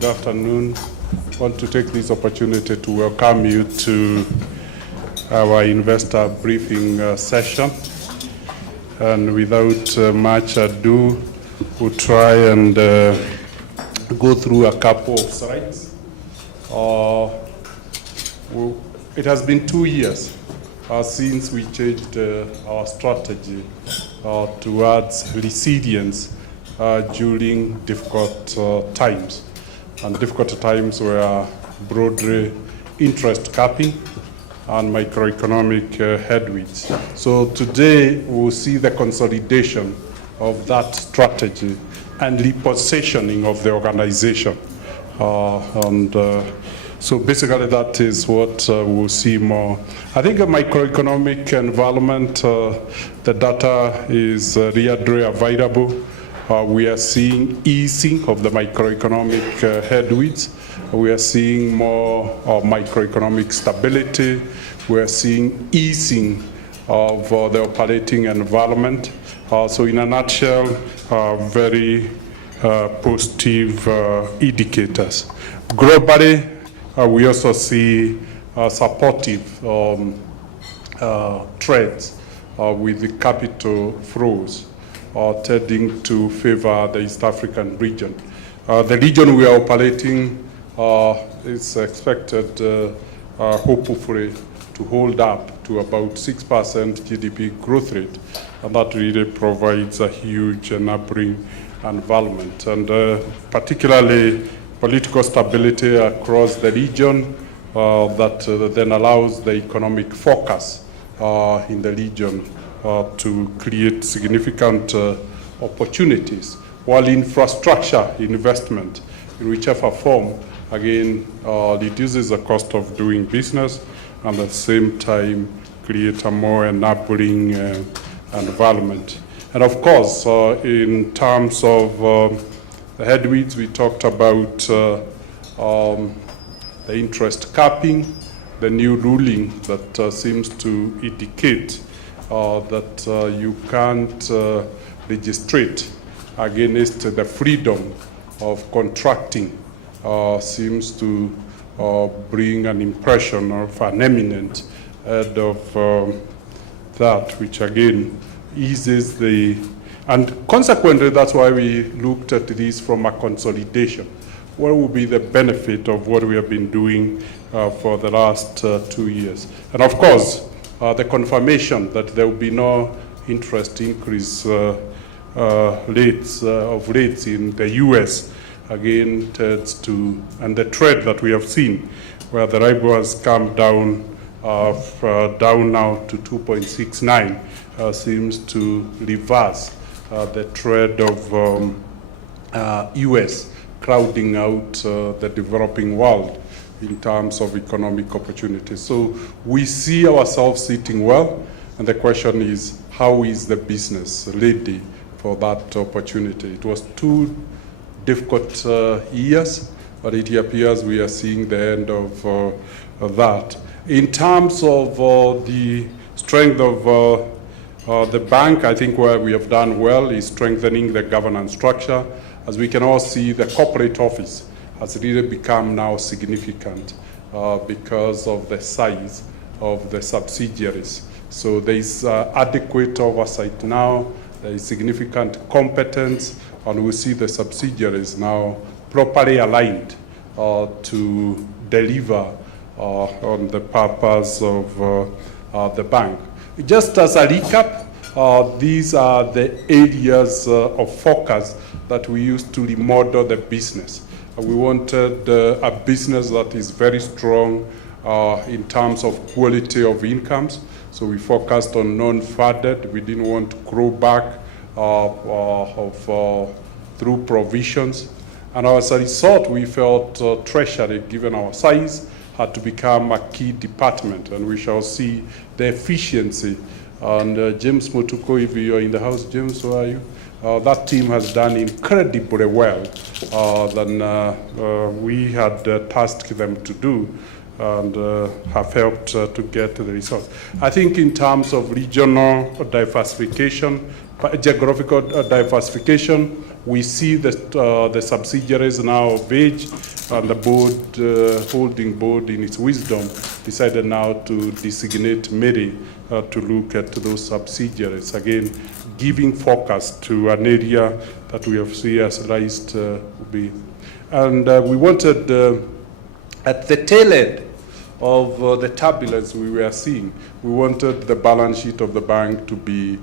Good afternoon. I want to take this opportunity to welcome you to our investor briefing session. And without much ado, we'll try and go through a couple of slides. It has been 2 years since we changed our strategy towards resilience during difficult times. And difficult times were broadly interest capping and microeconomic headwinds. So today we'll see the consolidation of that strategy and repositioning of the organization. So basically that is what we'll see more. I think the microeconomic environment, the data is readily available. We are seeing easing of the macroeconomic headwinds. We are seeing more microeconomic stability. We are seeing easing of the operating environment. So in a nutshell, very positive indicators. Globally, we also see supportive trends with the capital flows tending to favor the East African region. The region we are operating is expected, hopefully, to hold up to about 6% GDP growth rate, and that really provides a huge enabling environment, and particularly political stability across the region that then allows the economic focus in the region to create significant opportunities, while infrastructure investment, in whichever form, again, reduces the cost of doing business and at the same time create a more enabling environment. And of course, in terms of the headwinds, we talked about the interest capping, the new ruling that seems to indicate that you can't legislate against the freedom of contracting, seems to bring an impression of an eminent head of that, which again eases the, and consequently that's why we looked at this from a consolidation. What will be the benefit of what we have been doing for the last 2 years? And of course, the confirmation that there will be no interest increase rates in the US again tends to, and the trend that we have seen where the RIBOR has come down down now to 2.69 seems to reverse the trend of US crowding out the developing world in terms of economic opportunities. So we see ourselves sitting well, and the question is, how is the business ready for that opportunity? It was 2 difficult years, but it appears we are seeing the end of that. In terms of the strength of the bank, I think where we have done well is strengthening the governance structure. As we can all see, the corporate office has really become now significant because of the size of the subsidiaries. So there is adequate oversight now, there is significant competence, and we see the subsidiaries now properly aligned to deliver on the purpose of the bank. Just as a recap, these are the areas of focus that we used to remodel the business. We wanted a business that is very strong in terms of quality of incomes. So we focused on non-funded. We didn't want to grow back through provisions. And as a result, we felt Treasury, given our size, had to become a key department. And we shall see the efficiency. And James Motuko, if you are in the house, James, where are you? That team has done incredibly well than we had tasked them to do, and have helped to get the results. I think in terms of regional diversification, geographical diversification, We see that the subsidiaries now of age, and the board, holding board in its wisdom, decided now to designate Mary to look at those subsidiaries. Again, giving focus to an area that we have seen as raised be. And we wanted, at the tail end of the turbulence we were seeing, we wanted the balance sheet of the bank to be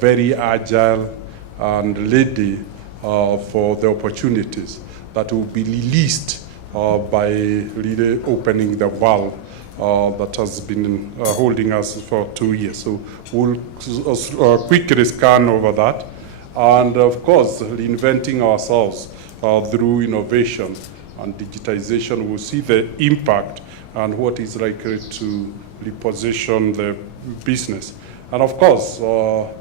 very agile and ready for the opportunities that will be released by really opening the valve that has been holding us for 2 years. So we'll quickly scan over that. And of course, reinventing ourselves through innovation and digitization, we'll see the impact and what is likely to reposition the business. And of course,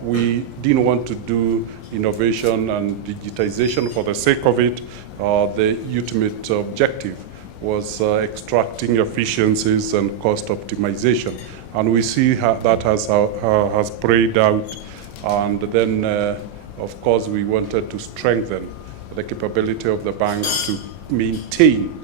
we didn't want to do innovation and digitization for the sake of it. The ultimate objective was extracting efficiencies and cost optimization. And we see how that has played out. And then, of course, we wanted to strengthen the capability of the bank to maintain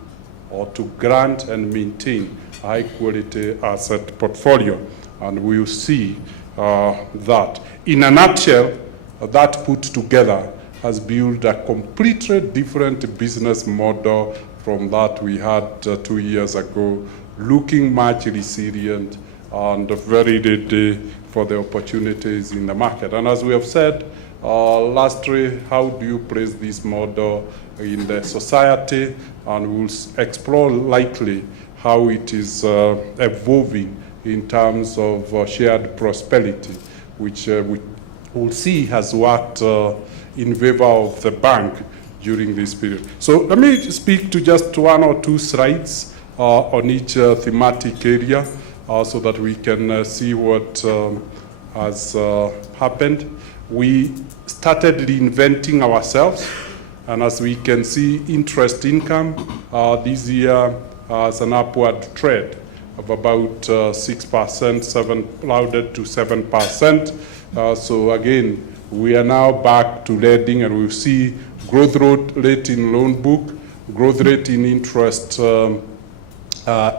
or to grant and maintain a high-quality asset portfolio. And we'll see that. In a nutshell, that put together has built a completely different business model from that we had 2 years ago, looking much resilient and very ready for the opportunities in the market. And as we have said, lastly, how do you place this model in the society? And we'll explore likely how it is evolving in terms of shared prosperity, which we will see has worked in favor of the bank during this period. So let me speak to just 1 or 2 slides on each thematic area so that we can see what has happened. We started reinventing ourselves, and as we can see, interest income this year has an upward trend of about 6%, rounded to 7%. So again, we are now back to lending, and we see growth rate in loan book, growth rate in interest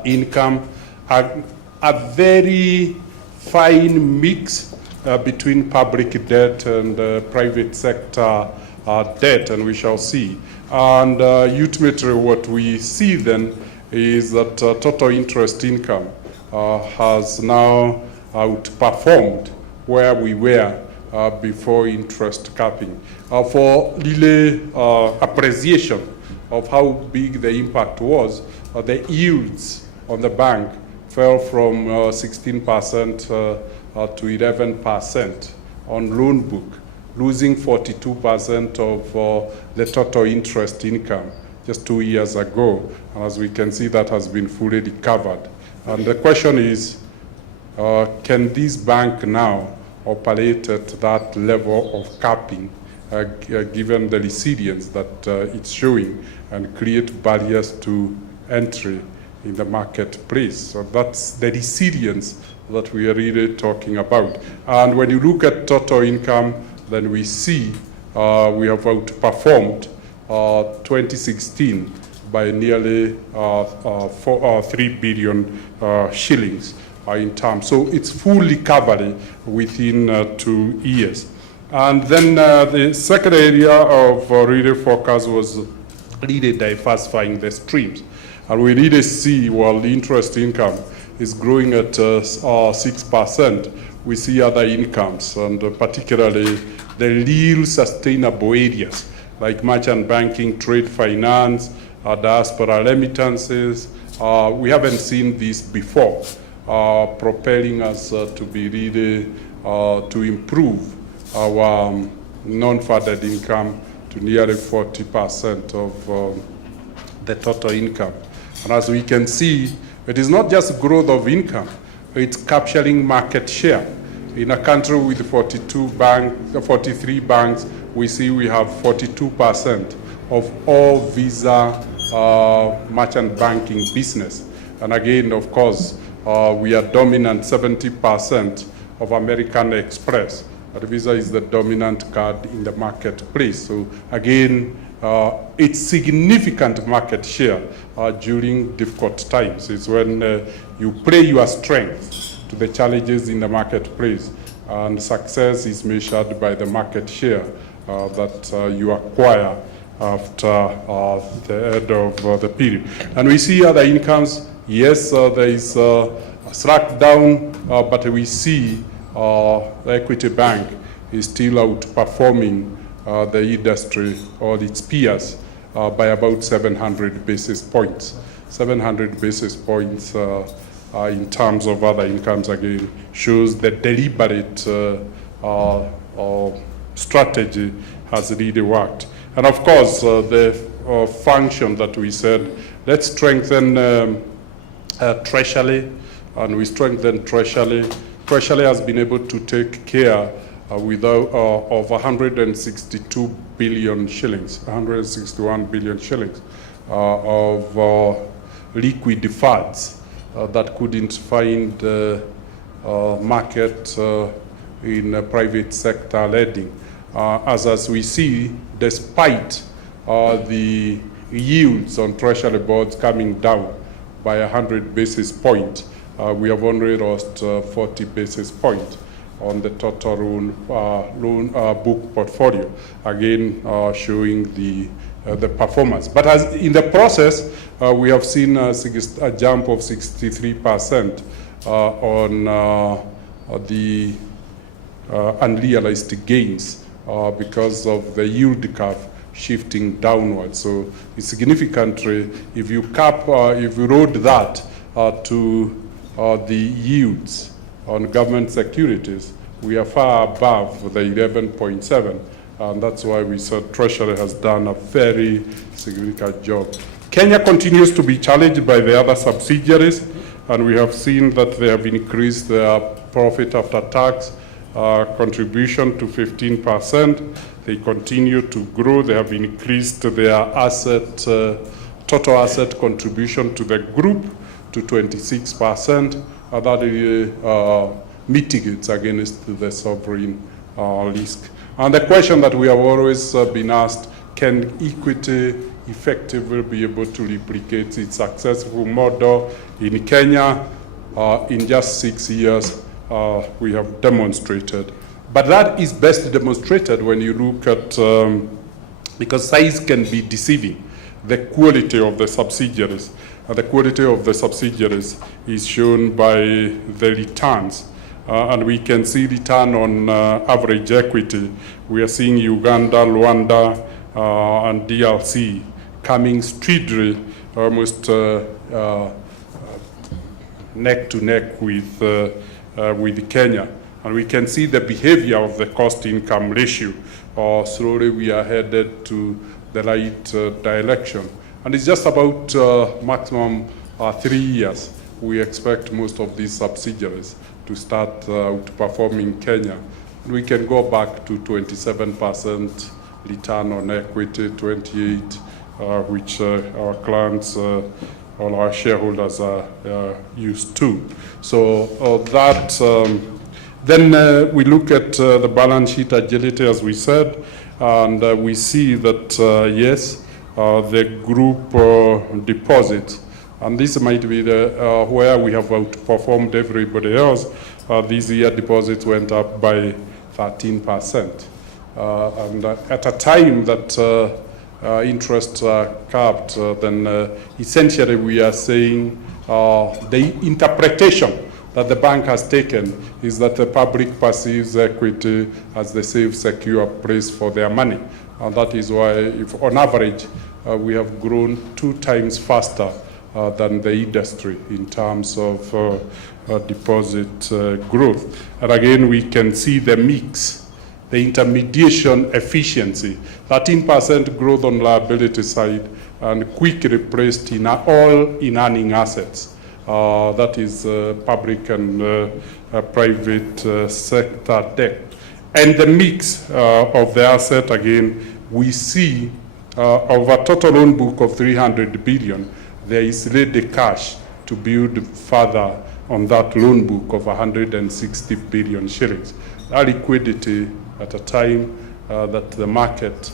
income, a very fine mix between public debt and private sector debt, and we shall see. And ultimately what we see then is that total interest income has now outperformed where we were before interest capping. For really appreciation of how big the impact was, the yields on the bank fell from 16% to 11% on loan book, losing 42% of the total interest income just 2 years ago. And as we can see, that has been fully recovered. And the question is, can this bank now operate at that level of capping, given the resilience that it's showing, and create barriers to entry in the marketplace? So that's the resilience that we are really talking about. And when you look at total income, then we see we have outperformed 2016 by nearly 3 billion shillings in terms. So it's full recovery within 2 years. And then the second area of really focus was really diversifying the streams. And we really see, while the interest income is growing at 6%, we see other incomes, and particularly the real sustainable areas like merchant banking, trade finance, diaspora remittances. We haven't seen this before, propelling us to be really to improve our non-funded income to nearly 40% of the total income. And as we can see, it is not just growth of income, it's capturing market share. In a country with 43 banks, we see we have 42% of all Visa merchant banking business. And again, of course, we are dominant 70% of American Express. Visa is the dominant card in the marketplace. So again, it's significant market share during difficult times. It's when you play your strength to the challenges in the marketplace, and success is measured by the market share that you acquire after the end of the period. And we see other incomes. Yes, there is a slack down, but we see the Equity Bank is still outperforming the industry or its peers by about 700 basis points. 700 basis points in terms of other incomes, again, shows the deliberate strategy has really worked. And of course, the function that we said, let's strengthen Treasury, and we strengthen Treasury. Treasury has been able to take care of 162 billion shillings, 161 billion shillings of liquid funds that couldn't find market in private sector lending. As we see, despite the yields on Treasury bonds coming down by 100 basis points, we have only lost 40 basis points on the total loan book portfolio, again showing the performance. But as in the process, we have seen a jump of 63% on the unrealized gains because of the yield curve shifting downwards. So it's significantly, if you load that to the yields on government securities, we are far above the 11.7, and that's why we said Treasury has done a very significant job. Kenya continues to be challenged by the other subsidiaries, and we have seen that they have increased their profit after tax contribution to 15%. They continue to grow. They have increased their total asset contribution to the group to 26%. That mitigates against the sovereign risk. And the question that we have always been asked, can Equity effectively be able to replicate its successful model in Kenya? In just 6 years, we have demonstrated. But that is best demonstrated when you look at, because size can be deceiving, the quality of the subsidiaries. And the quality of the subsidiaries is shown by the returns. And we can see return on average equity. We are seeing Uganda, Rwanda, and DRC coming steadily, almost neck to neck with Kenya. And we can see the behavior of the cost-income ratio. Slowly we are headed to the right direction. And it's just about maximum 3 years. We expect most of these subsidiaries to start outperforming Kenya. And we can go back to 27% return on equity, 28, which our clients, all our shareholders are used to. So then we look at the balance sheet agility, as we said, and we see that, yes, the group deposits, and this might be the where we have outperformed everybody else. This year deposits went up by 13%. And at a time that interests are capped, then essentially we are saying the interpretation that the bank has taken is that the public perceives equity as the safe, secure place for their money. And that is why, if on average, we have grown 2 times faster than the industry in terms of deposit growth. And again, we can see the mix, the intermediation efficiency, 13% growth on liability side, and quickly replaced in all in earning assets. That is public and private sector debt. And the mix of the asset, again, we see of a total loan book of 300 billion, there is ready cash to build further on that loan book of 160 billion shillings. liquidity at a time that the market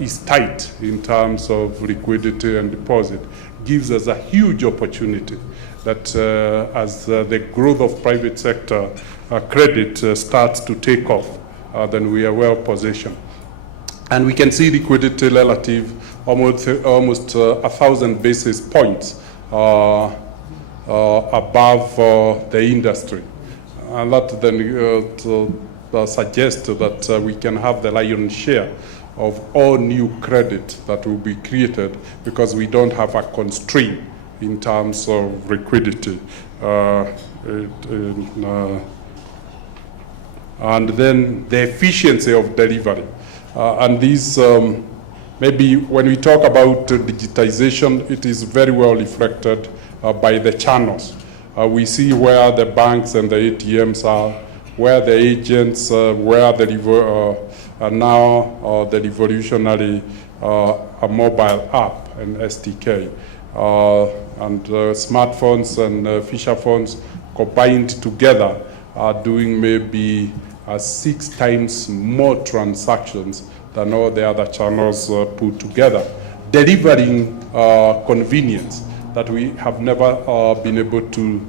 is tight in terms of liquidity and deposit, gives us a huge opportunity that as the growth of private sector credit starts to take off, then we are well positioned. And we can see liquidity relative almost 1,000 basis points above the industry. And that then suggests that we can have the lion's share of all new credit that will be created because we don't have a constraint in terms of liquidity. And then the efficiency of delivery. And these, maybe when we talk about digitization, it is very well reflected by the channels. We see where the banks and the ATMs are, where the agents, where the now the revolutionary mobile app and SDK. And smartphones and feature phones combined together are doing maybe 6 times more transactions than all the other channels put together, delivering convenience that we have never been able to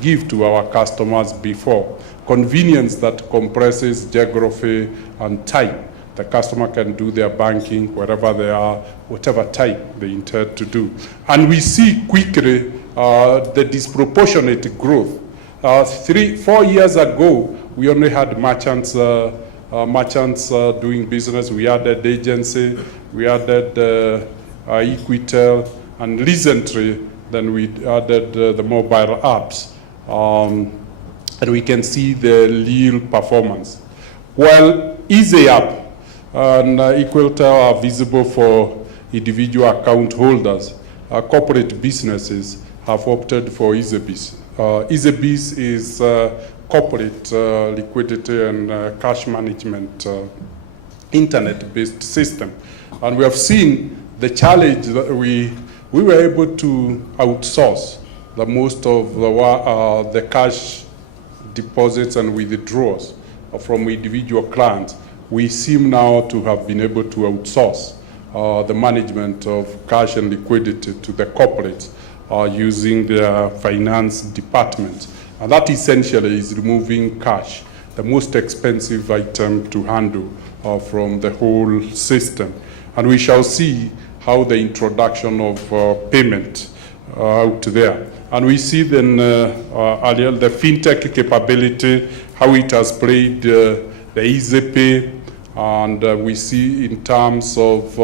give to our customers before. Convenience that compresses geography and time. The customer can do their banking wherever they are, whatever time they intend to do. And we see quickly the disproportionate growth. 3-4 years ago, we only had merchants doing business. We added agency, we added Equitel, and recently, then we added the mobile apps. And we can see the real performance. While Easy App and Equitel are visible for individual account holders, corporate businesses have opted for EasyBiz. EasyBiz is corporate liquidity and cash management internet-based system. And we have seen the challenge that we were able to outsource the most of the cash deposits and withdrawals from individual clients. We seem now to have been able to outsource the management of cash and liquidity to the corporates using their finance department. And that essentially is removing cash, the most expensive item to handle from the whole system. And we shall see how the introduction of payment out there. And we see then earlier the fintech capability, how it has played the EasyPay, and we see in terms of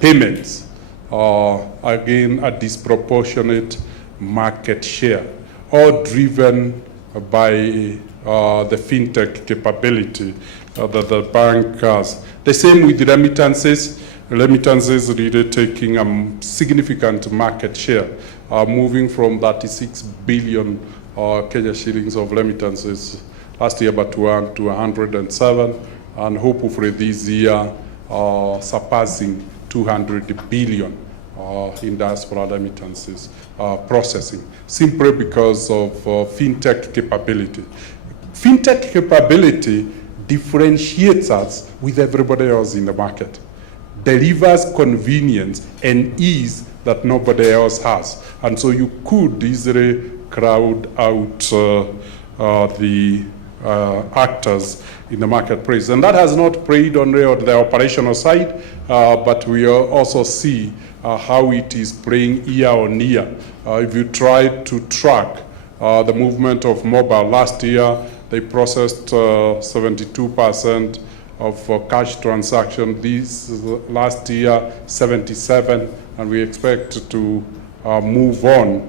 payments, again, a disproportionate market share, all driven by the fintech capability that the bank has. The same with remittances. Remittances really taking a significant market share, moving from 36 billion Kenya shillings of remittances last year, but to 107, and hopefully this year surpassing 200 billion in diaspora remittances processing, simply because of fintech capability. Fintech capability differentiates us with everybody else in the market, delivers convenience and ease that nobody else has. And so you could easily crowd out the actors in the marketplace. And that has not played only on the operational side, but we also see how it is playing year on year. If you try to track the movement of mobile, last year they processed 72% of cash transaction. This last year, 77, and we expect to move on,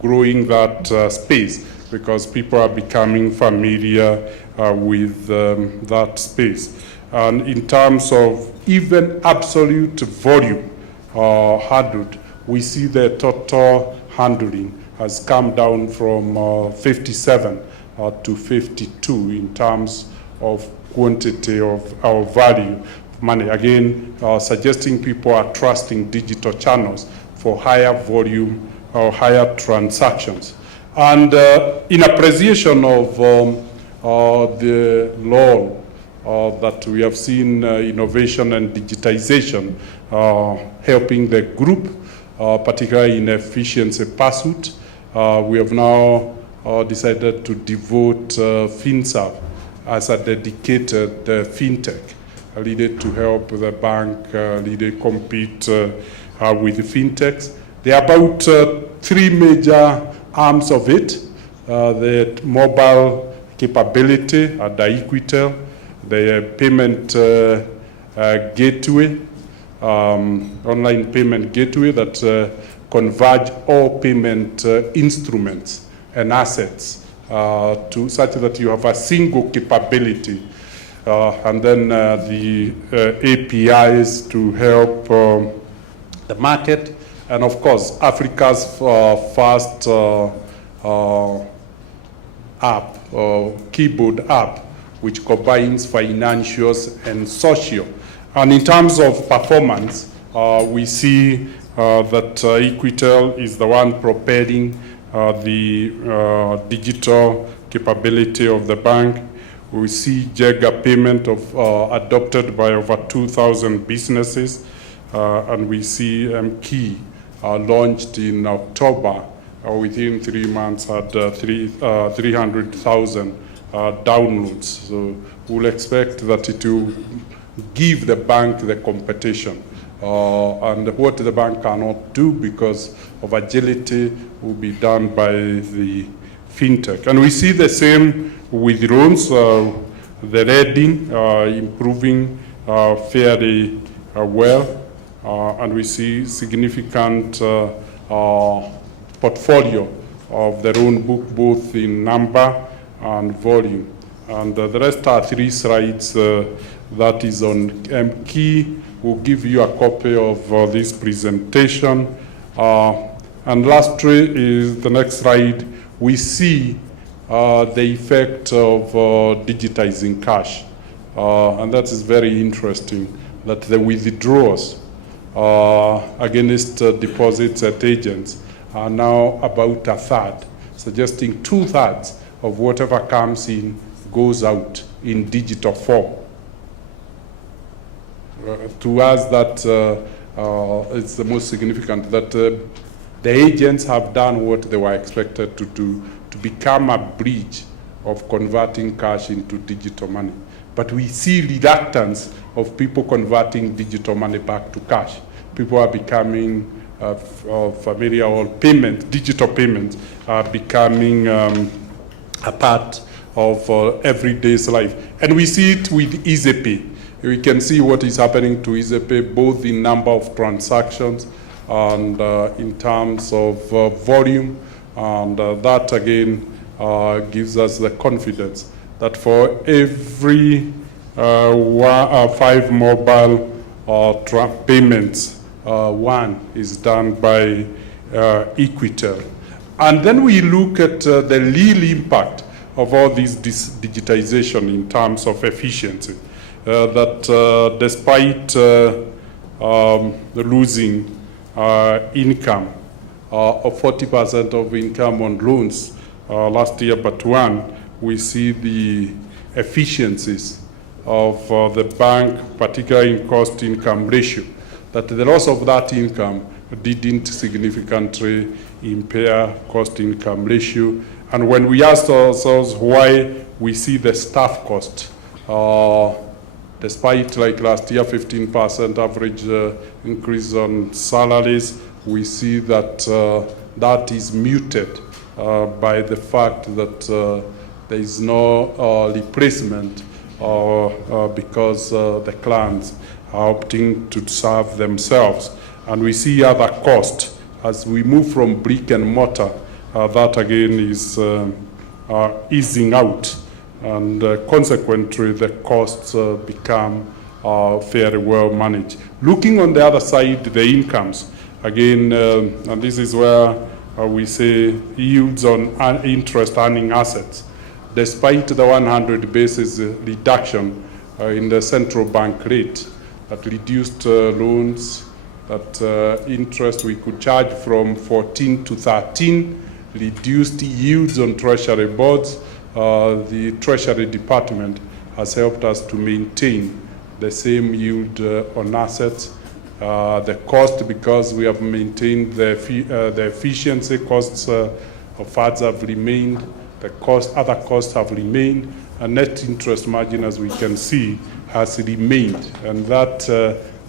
growing that space because people are becoming familiar with that space. And in terms of even absolute volume handled, we see the total handling has come down from 57 to 52 in terms of quantity of our value of money. Again, suggesting people are trusting digital channels for higher volume or higher transactions. And in appreciation of the law that we have seen innovation and digitization helping the group, particularly in efficiency pursuit, we have now decided to devote FinServ as a dedicated fintech needed to help the bank needed compete with the fintechs. There are about three major arms of it: the mobile capability at the Equitel, the payment gateway, online payment gateway that converge all payment instruments and assets to such that you have a single capability, and then the APIs to help the market, and of course Africa's first app, keyboard app, which combines financials and social. And in terms of performance, we see that Equitel is the one propelling the digital capability of the bank. We see Jega payment adopted by over 2,000 businesses, and we see Key launched in October. Within 3 months had 300,000 downloads. So we'll expect that it will give the bank the competition. And what the bank cannot do because of agility will be done by the fintech. And we see the same with loans, the lending improving fairly well, and we see significant portfolio of the loan book, both in number and volume. And the rest are 3 slides that is on Key. We'll give you a copy of this presentation. And lastly is the next slide. We see the effect of digitizing cash. And that is very interesting, that the withdrawals against deposits at agents are now about 1/3, suggesting 2/3 of whatever comes in goes out in digital form. To us, that it's the most significant, that the agents have done what they were expected to do, to become a bridge of converting cash into digital money. But we see reluctance of people converting digital money back to cash. People are becoming familiar, or digital payments are becoming a part of everyday's life. And we see it with EasyPay. We can see what is happening to EasyPay, both in number of transactions and in terms of volume. And that again gives us the confidence that for every 5 mobile payments, 1 is done by Equitel. And then we look at the real impact of all this digitization in terms of efficiency. That despite losing income of 40% of income on loans last year but 1, we see the efficiencies of the bank, particularly in cost-income ratio, that the loss of that income didn't significantly impair cost-income ratio. And when we asked ourselves why, we see the staff cost, despite like last year 15% average increase on salaries, we see that that is muted by the fact that there is no replacement because the clients are opting to serve themselves. And we see other costs as we move from brick and mortar, that again is easing out, and consequently the costs become fairly well managed. Looking on the other side, the incomes, again, and this is where we say yields on interest earning assets, despite the 100 basis reduction in the central bank rate, that reduced loans, that interest we could charge from 14 to 13, reduced yields on treasury bonds. The Treasury Department has helped us to maintain the same yield on assets. The cost, because we have maintained the efficiency, costs of funds have remained, other costs have remained, and net interest margin, as we can see, has remained. And that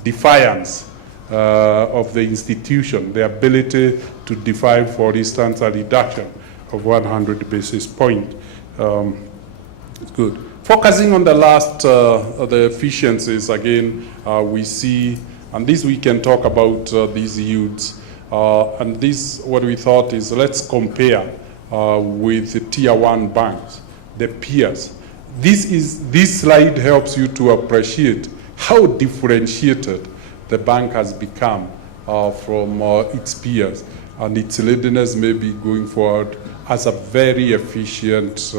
defiance of the institution, the ability to defy, for instance, a reduction of 100 basis points. It's good. Focusing on the last, the efficiencies, again, we see, and this we can talk about these yields. And this, what we thought is, let's compare with the tier 1 banks, the peers. This slide helps you to appreciate how differentiated the bank has become from its peers, and its readiness may be going forward as a very efficient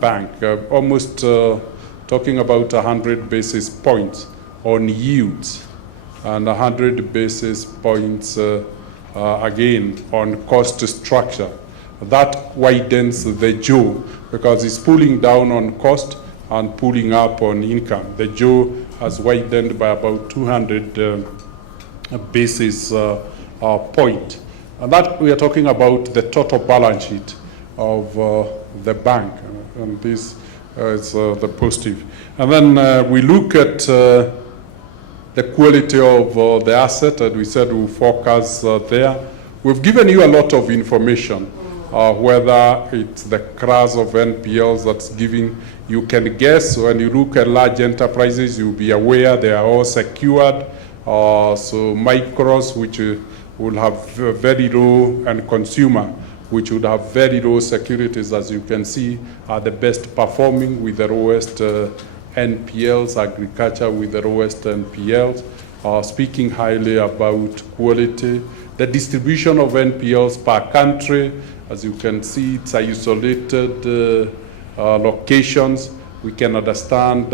bank. Almost talking about 100 basis points on yields and 100 basis points again on cost structure. That widens the jaw because it's pulling down on cost and pulling up on income. The jaw has widened by about 200 basis point. And that we are talking about the total balance sheet of the bank. And this is the positive. And then we look at the quality of the asset, and we said we'll focus there. We've given you a lot of information, whether it's the class of NPLs that's giving. You can guess when you look at large enterprises, you'll be aware they are all secured. So micros, which will have very low, and consumer, which would have very low securities, as you can see, are the best performing with the lowest NPLs, agriculture with the lowest NPLs, speaking highly about quality. The distribution of NPLs per country, as you can see, it's isolated locations. We can understand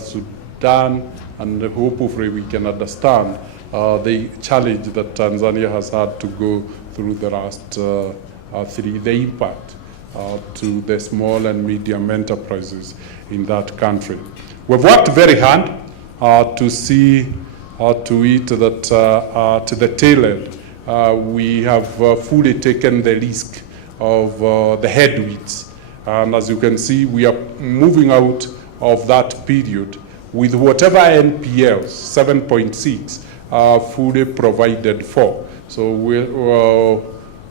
Sudan, and hopefully we can understand the challenge that Tanzania has had to go through the last the impact to the small and medium enterprises in that country. We've worked very hard to see to it that to the tail end, we have fully taken the risk of the headwinds. And as you can see, we are moving out of that period with whatever NPLs, 7.6, are fully provided for. So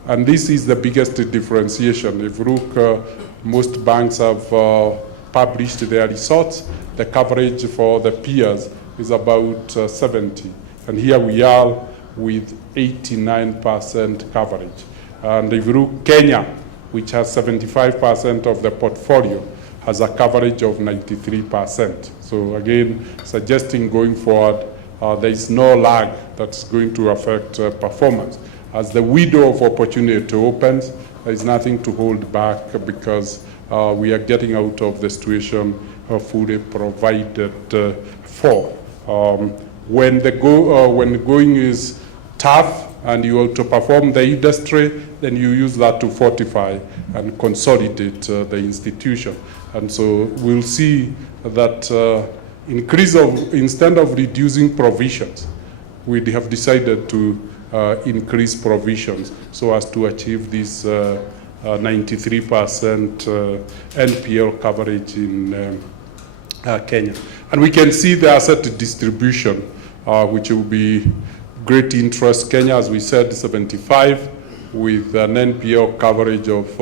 and this is the biggest differentiation. If you look, most banks have published their results. The coverage for the peers is about 70. And here we are with 89% coverage. And if you look, Kenya, which has 75% of the portfolio, has a coverage of 93%. So again, suggesting going forward, there is no lag that's going to affect performance. As the window of opportunity opens, there is nothing to hold back because we are getting out of the situation fully provided for. When going is tough and you want to perform the industry, then you use that to fortify and consolidate the institution. And so we'll see that instead of reducing provisions, we have decided to increase provisions so as to achieve this 93% NPL coverage in Kenya. And we can see the asset distribution, which will be great interest. Kenya, as we said, 75, with an NPL coverage of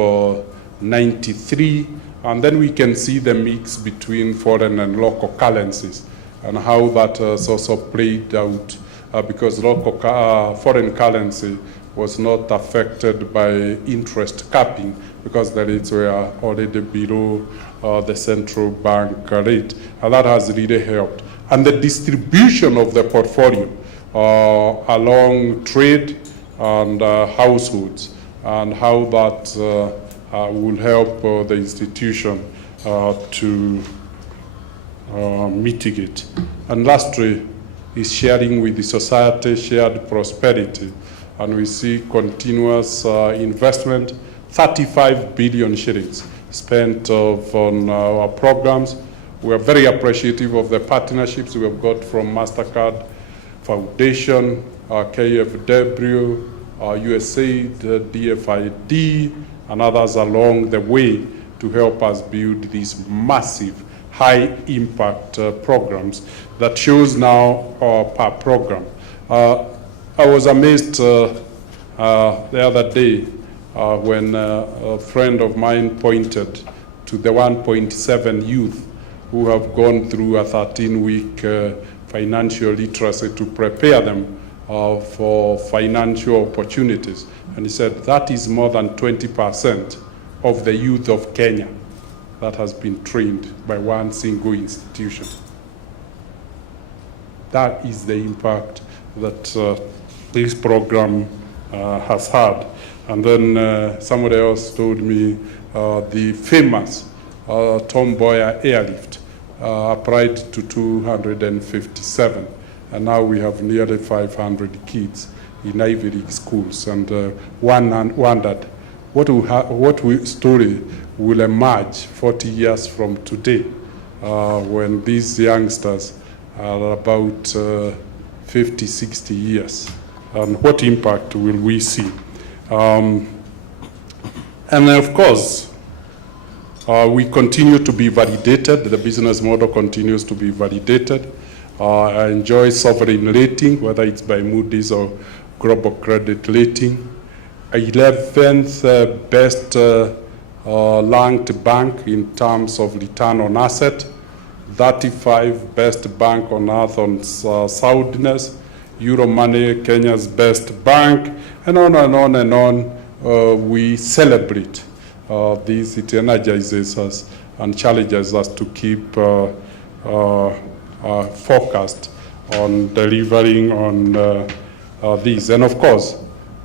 93. And then we can see the mix between foreign and local currencies and how that has also played out because foreign currency was not affected by interest capping because the rates were already below the central bank rate. And that has really helped. And the distribution of the portfolio along trade and households and how that will help the institution to mitigate. And lastly is sharing with the society, shared prosperity. and we see continuous investment, 35 billion shillings spent on our programs. We are very appreciative of the partnerships we have got from MasterCard Foundation, KFW, USAID, DFID, and others along the way to help us build these massive, high-impact programs that shows now per program. I was amazed the other day when a friend of mine pointed to the 1.7 youth who have gone through a 13-week financial literacy to prepare them for financial opportunities. And he said that is more than 20% of the youth of Kenya that has been trained by one single institution. That is the impact that this program has had. And then somebody else told me the famous Tom Mboya airlift applied to 257. And now we have nearly 500 kids in Ivy League schools. And one wondered what story will emerge 40 years from today when these youngsters are about 50, 60 years. And what impact will we see? And of course, we continue to be validated. The business model continues to be validated. I enjoy sovereign rating, whether it's by Moody's or Global Credit Rating. 11th best ranked bank in terms of return on asset. 35 best bank on earth on soundness. Euromoney, Kenya's best bank, and on and on and on. We celebrate this. It energizes us and challenges us to keep focused on delivering on these. And of course,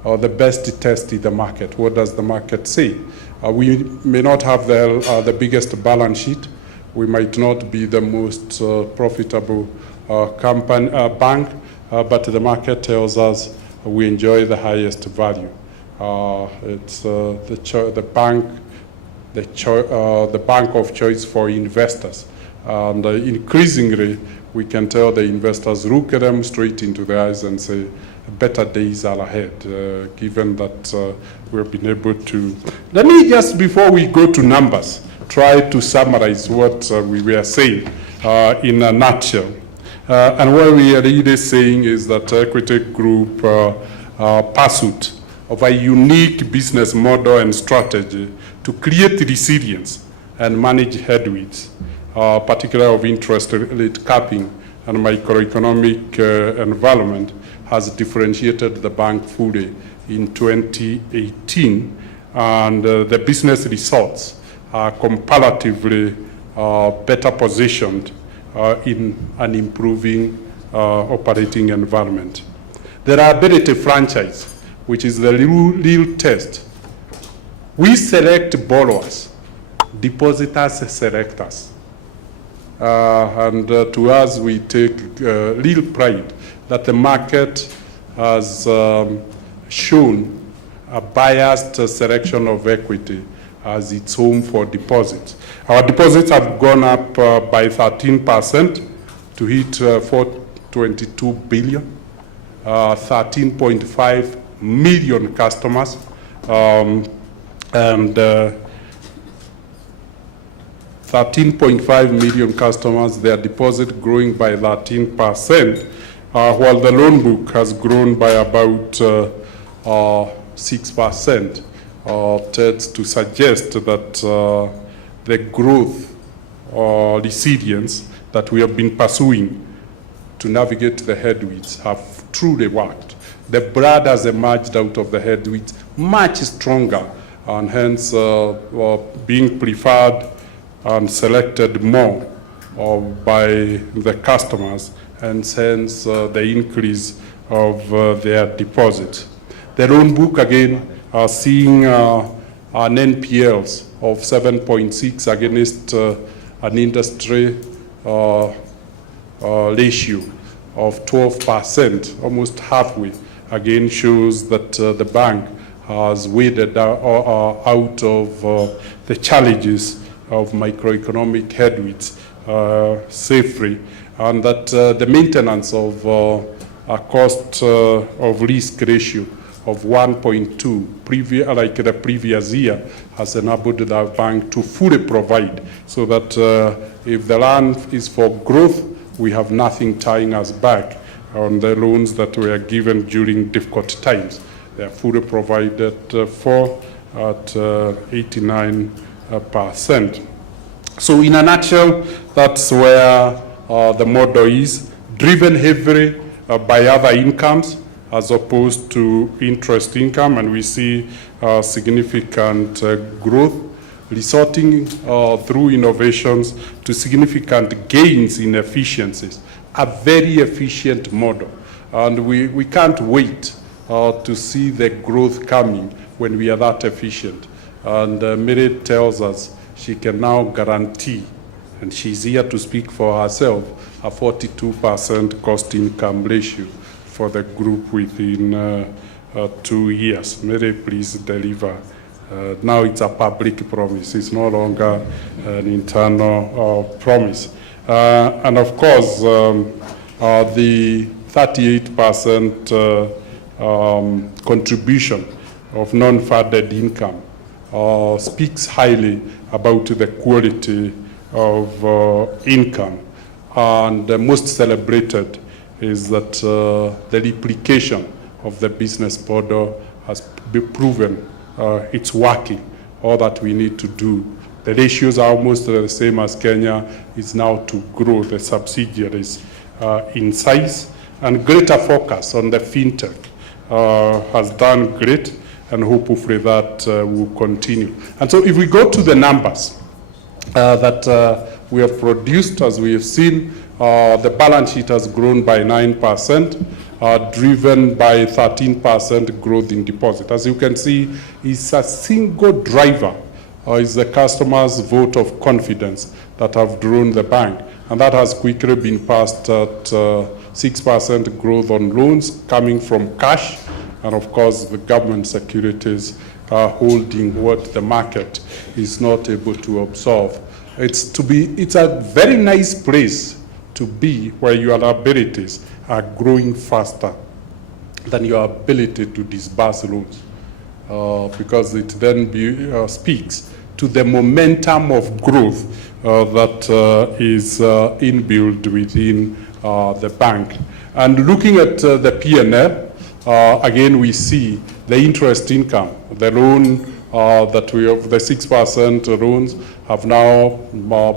the best test is the market. What does the market say? We may not have the biggest balance sheet. We might not be the most profitable bank, but the market tells us we enjoy the highest value. It's the bank of choice for investors. And increasingly, we can tell the investors, look at them straight into the eyes and say, better days are ahead, given that we've been able to. Let me just, before we go to numbers, try to summarize what we were saying in a nutshell. And what we are really saying is that Equity Group pursuit of a unique business model and strategy to create resilience and manage headwinds, particularly of interest rate capping and microeconomic environment, has differentiated the bank fully in 2018. And the business results are comparatively better positioned in an improving operating environment. The reliability franchise, which is the real test. We select borrowers, depositors select us. And to us, we take real pride that the market has shown a biased selection of equity as its home for deposits. Our deposits have gone up by 13% to hit 422 billion, 13.5 million customers, and 13.5 million customers, their deposit growing by 13%, while the loan book has grown by about 6%. Tends to suggest that the growth or resilience that we have been pursuing to navigate the headwinds have truly worked. The brand has emerged out of the headwinds much stronger, and hence being preferred and selected more by the customers, and hence the increase of their deposits. The loan book, again, are seeing an NPLs of 7.6 against an industry ratio of 12%, almost halfway again shows that the bank has waded out of the challenges of macroeconomic headwinds safely, and that the maintenance of a cost of risk ratio of 1.2, like the previous year, has enabled the bank to fully provide, so that if the land is for growth, we have nothing tying us back on the loans that were given during difficult times. They are fully provided for at 89%. So in a nutshell, that's where the model is, driven heavily by other incomes as opposed to interest income, and we see significant growth resulting through innovations to significant gains in efficiencies. A very efficient model, and we can't wait to see the growth coming when we are that efficient. And Mary tells us she can now guarantee, and she's here to speak for herself, a 42% cost-income ratio for the group within 2 years. Mary, please deliver. Now it's a public promise. It's no longer an internal promise. And of course, the 38% contribution of non-funded income speaks highly about the quality of income. And the most celebrated is that the replication of the business model has been proven it's working. All that we need to do, the ratios are almost the same as Kenya, is now to grow the subsidiaries in size, and greater focus on the fintech has done great, and hopefully that will continue. And so if we go to the numbers that we have produced, as we have seen, the balance sheet has grown by 9%, driven by 13% growth in deposit. As you can see, it's a single driver, is the customers' vote of confidence that have drawn the bank. And that has quickly been passed at 6% growth on loans coming from cash, and of course the government securities are holding what the market is not able to absorb. It's a very nice place to be where your liabilities are growing faster than your ability to disburse loans, because it then speaks to the momentum of growth that is inbuilt within the bank. And looking at the P&L, again we see the interest income, the loan that we have, the 6% loans have now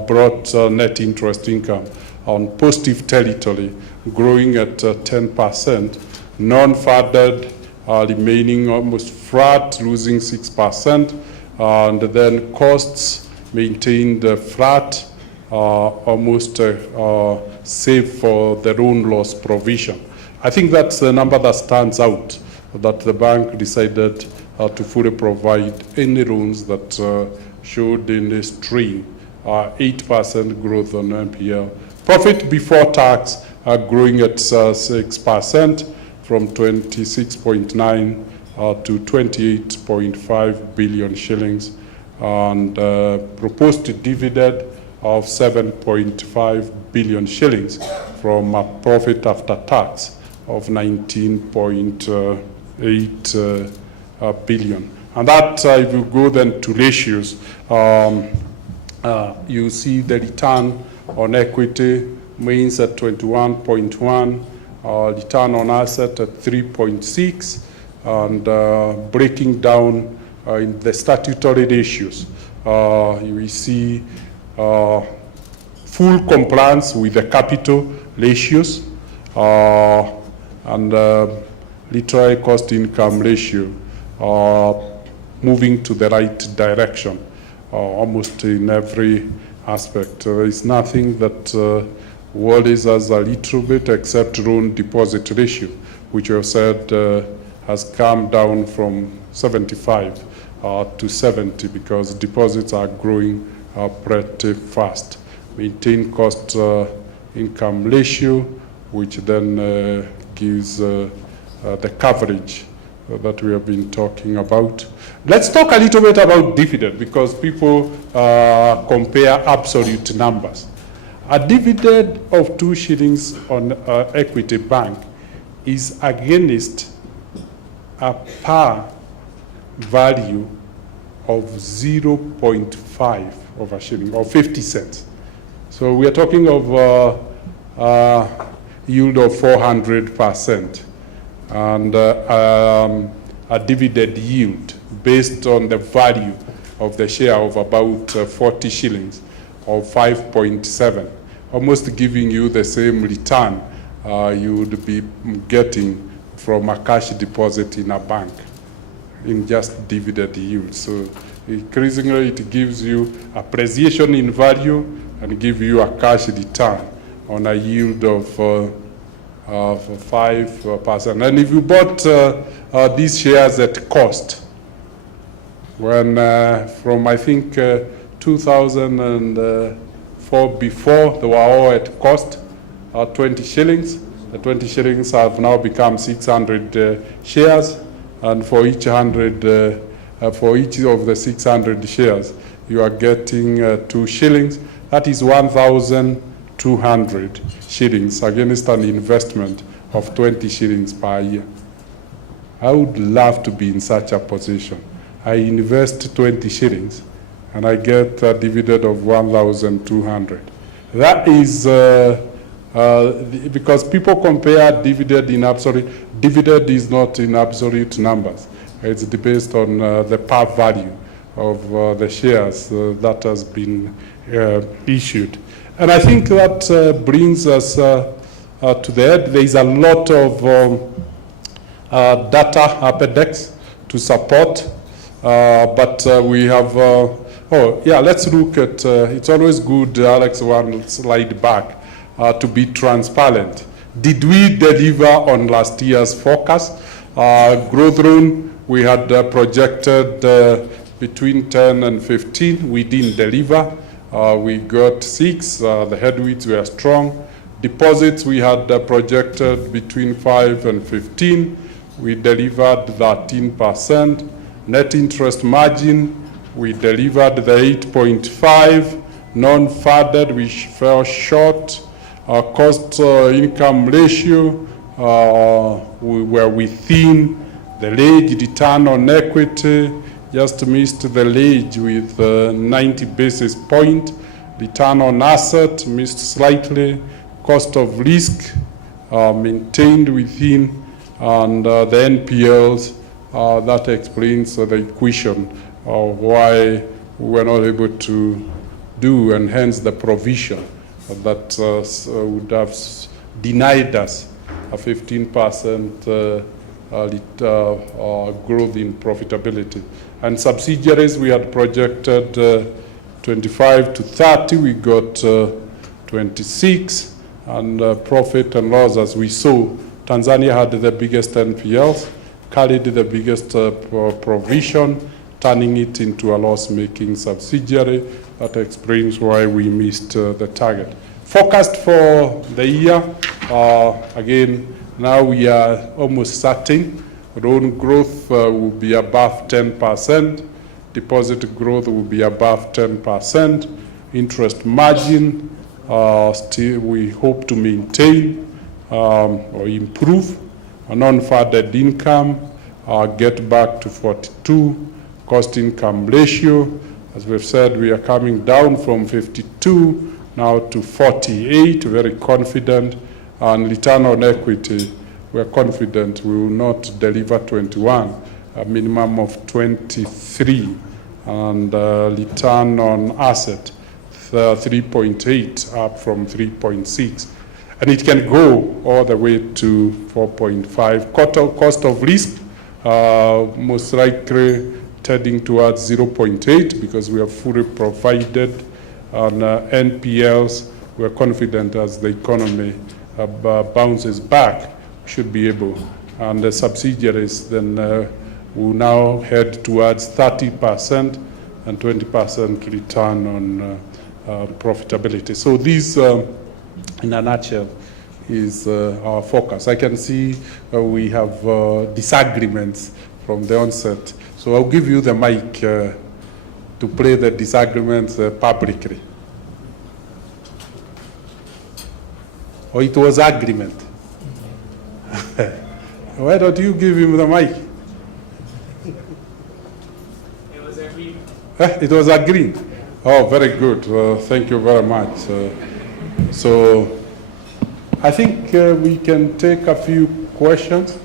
brought net interest income on positive territory, growing at 10%. Non-funded remaining almost flat, losing 6%, and then costs maintained flat, almost save for the loan loss provision. I think that's the number that stands out, that the bank decided to fully provide any loans that showed in the stream. 8% growth on NPL. Profit before tax are growing at 6%, from 26.9 to 28.5 billion shillings, and proposed dividend of 7.5 billion shillings from a profit after tax of 19.8 billion. And that, if you go then to ratios, you see the return on equity means at 21.1, return on asset at 3.6, and breaking down in the statutory ratios, you see full compliance with the capital ratios, and literally cost-income ratio moving to the right direction, almost in every aspect. There is nothing that worries us a little bit except loan deposit ratio, which you have said has come down from 75 to 70 because deposits are growing pretty fast. Maintain cost income ratio, which then gives the coverage that we have been talking about. Let's talk a little bit about dividend, because people compare absolute numbers. A dividend of 2 shillings on Equity Bank is against a par value of 0.5 of a shilling, or 50 cents. So we are talking of yield of 400%, and a dividend yield based on the value of the share of about 40 shillings, or 5.7, almost giving you the same return you would be getting from a cash deposit in a bank in just dividend yield. So increasingly it gives you appreciation in value and give you a cash return on a yield of 5%. And if you bought these shares at cost, when from I think 2004 before, they were all at cost, 20 shillings. The 20 shillings have now become 600 shares, and for each for each of the 600 shares, you are getting 2 shillings. That is 1,200 shillings against an investment of 20 shillings per year. I would love to be in such a position. I invest 20 shillings and I get a dividend of 1,200. That is because people compare dividend in absolute. Dividend is not in absolute numbers. It's based on the par value of the shares that has been issued. And I think that brings us to the end. There is a lot of data appendix to support, but we have, let's look at, it's always good, Alex, one slide back, to be transparent. Did we deliver on last year's forecast? Growth loan, we had projected between 10 and 15. We didn't deliver. We got 6. The headwinds were strong. Deposits, we had projected between 5 and 15. We delivered 13%. Net interest margin, we delivered the 8.5. Non-funded, we fell short. Cost-income ratio, we were within the range. Return on equity, just missed the range with 90 basis points. Return on asset, missed slightly. Cost of risk, maintained within. And the NPLs, that explains the equation of why we were not able to do, and hence the provision that would have denied us a 15% growth in profitability. And subsidiaries, we had projected 25 to 30, we got 26, and profit and loss, as we saw, Tanzania had the biggest NPLs, carried the biggest provision, turning it into a loss-making subsidiary. That explains why we missed the target. Forecast for the year, again, now we are almost certain. Loan growth will be above 10%. Deposit growth will be above 10%. Interest margin, still we hope to maintain or improve. Non-funded income, get back to 42. Cost-income ratio, as we've said, we are coming down from 52 now to 48, very confident. And return on equity, we're confident we will not deliver 21, a minimum of 23. And return on asset, 3.8, up from 3.6. And it can go all the way to 4.5. Cost of risk, most likely heading towards 0.8 because we are fully provided. On NPLs, we're confident as the economy bounces back, we should be able. And the subsidiaries then will now head towards 30% and 20% return on profitability. So these, in a nutshell, is our focus. I can see we have disagreements from the onset. So I'll give you the mic to play the disagreements publicly. Or it was agreement. Why don't you give him the mic? It was agreed. It was agreed. Oh, very good. Thank you very much. So I think we can take a few questions.